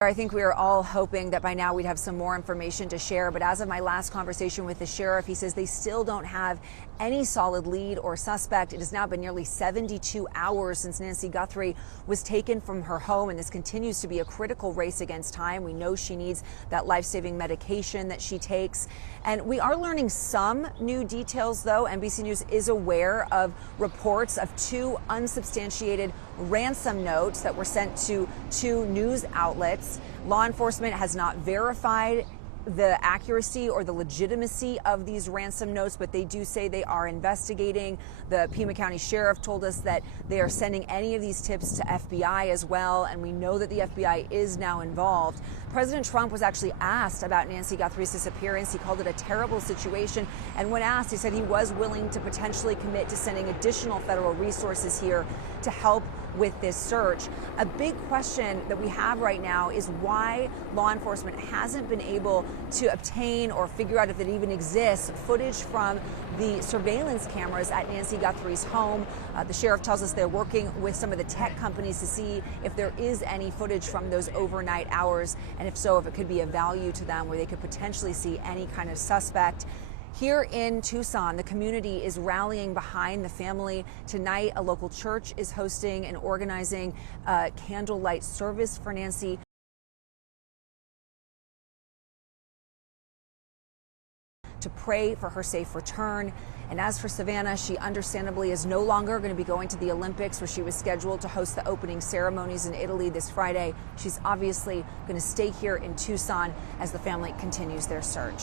I think we are all hoping that by now we'd have some more information to share, but as of my last conversation with the sheriff, he says they still don't have any solid lead or suspect. It has now been nearly 72 hours since Nancy Guthrie was taken from her home, and this continues to be a critical race against time. We know she needs that life-saving medication that she takes, and we are learning some new details, though. NBC News is aware of reports of two unsubstantiated ransom notes that were sent to two news outlets. Law enforcement has not verified the accuracy or the legitimacy of these ransom notes, but they do say they are investigating. The Pima County Sheriff told us that they are sending any of these tips to FBI as well, and we know that the FBI is now involved. President Trump was actually asked about Nancy Guthrie's disappearance. He called it a terrible situation, and when asked, he said he was willing to potentially commit to sending additional federal resources here to help with this search. A big question that we have right now is why law enforcement hasn't been able to obtain or figure out if it even exists footage from the surveillance cameras at Nancy Guthrie's home. The sheriff tells us they're working with some of the tech companies to see if there is any footage from those overnight hours, and if so, if it could be of value to them where they could potentially see any kind of suspect. Here in Tucson, the community is rallying behind the family. Tonight, a local church is hosting and organizing a candlelight service for Nancy to pray for her safe return. And as for Savannah, she understandably is no longer going to be going to the Olympics, where she was scheduled to host the opening ceremonies in Italy this Friday. She's obviously going to stay here in Tucson as the family continues their search.